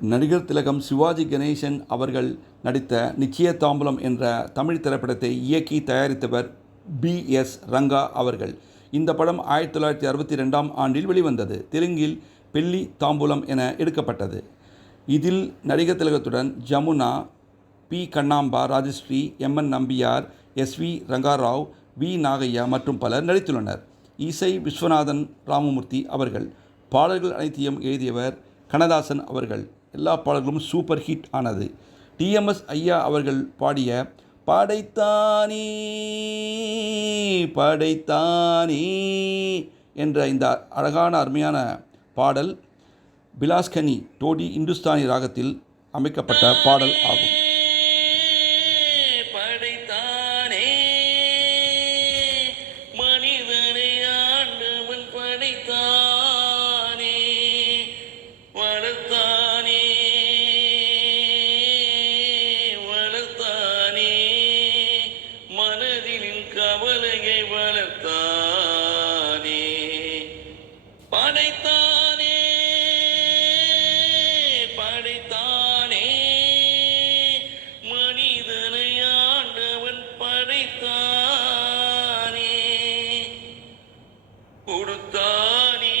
நடிகர் திலகம் சிவாஜி கணேசன் அவர்கள் நடித்த நிச்சயதாம்பலம் என்ற தமிழ் திரைப்படத்தை இயக்கி தயாரித்தவர் பி.எஸ். ரங்கா அவர்கள். இந்த படம் 1962ஆம் ஆண்டில் வெளிவந்தது. தெலுங்கில் பெல்லி தாம்பூலம் என எடுக்கப்பட்டது. இதில் நடிகர் திலகத்துடன் Jamuna, B. Kannamba, Rajashree, எம்.என். Nambiar, SV. Ranga Rao, we. Nagaiah மற்றும் பலர் நடித்துள்ளனர். இசை விஸ்வநாதன் ராமமூர்த்தி அவர்கள். பாடல்கள் அனைத்தையும் எழுதியவர் கண்ணதாசன் அவர்கள். எல்லா பாடல்களும் சூப்பர் ஹிட் ஆனது. டி.எம்.எஸ். ஐயா அவர்கள் பாடிய படைத்தானே படைத்தானே என்ற இந்த அழகான அருமையான பாடல் பிலாஸ்கனி டோடி இந்துஸ்தானி ராகத்தில் அமைக்கப்பட்ட பாடல் ஆகும். கவலையை வளர்த்தானே படைத்தானே படைத்தானே மனிதனை ஆண்டவன் படைத்தானே கொடுத்தானே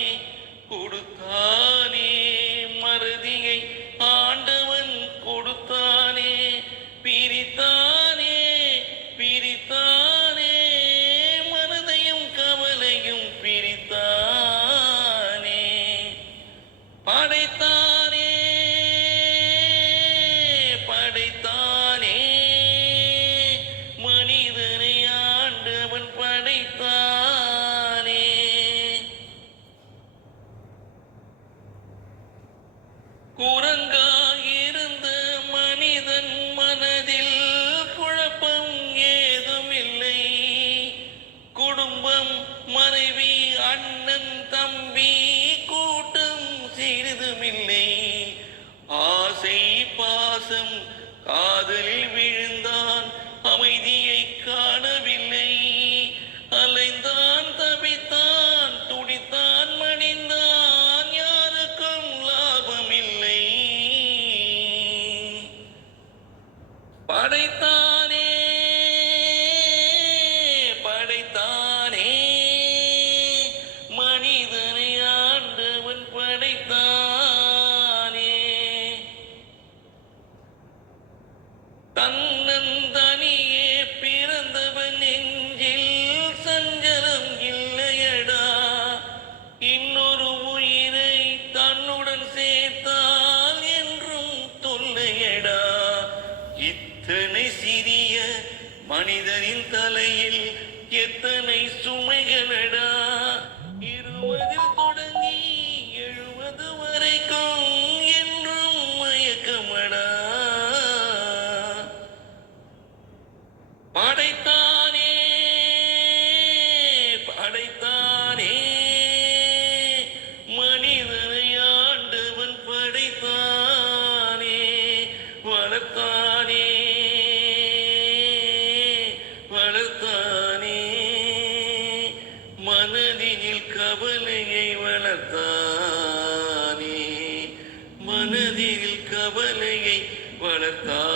கொடுத்தானே மறதியை ஆண்டவன் கொடுத்தானே பிரித்தானே பிரித்தானே படைத்தானே படைத்தானே மனிதனை ஆண்டவன் படைத்தானே குரங்காயிருந்த மனிதன் மனதில் குழப்பம் ஏதுமில்லை. குடும்பம், மனைவி, அண்ணன், தம்பி, கூட்டம் சிறிதுமில்லை. ஆசை பாசம் காதலில் விழுந்தான், அமைதியை காணவில்லை. அலைந்தான், தவித்தான், துடித்தான், மடிந்தான், யாருக்கும் லாபமில்லை. படைத்தானே படைத்தானே மனிதனை ஆண்டவன் படைத்தானே தன்னந்தனியே பிறந்தவன் நெஞ்சில் சஞ்சலம் இல்லையடா. இன்னொரு உயிரை தன்னுடன் சேர்த்தால் என்றும் தொல்லையடா. இத்தனை சிறிய மனிதனின் தலையில் எத்தனை சுமைகளடா. 20 தொடங்கி 70 வரைக்கும் என்றும் மயக்கமடா. படைத்தானே படைத்தானே மனிதனை ஆண்டவன் படைத்தானே வளர்த்தானே வளர்த்தானே மனதினில் கவலையை வளர்த்தானே மனதில் கவலையை வளர்த்தானே.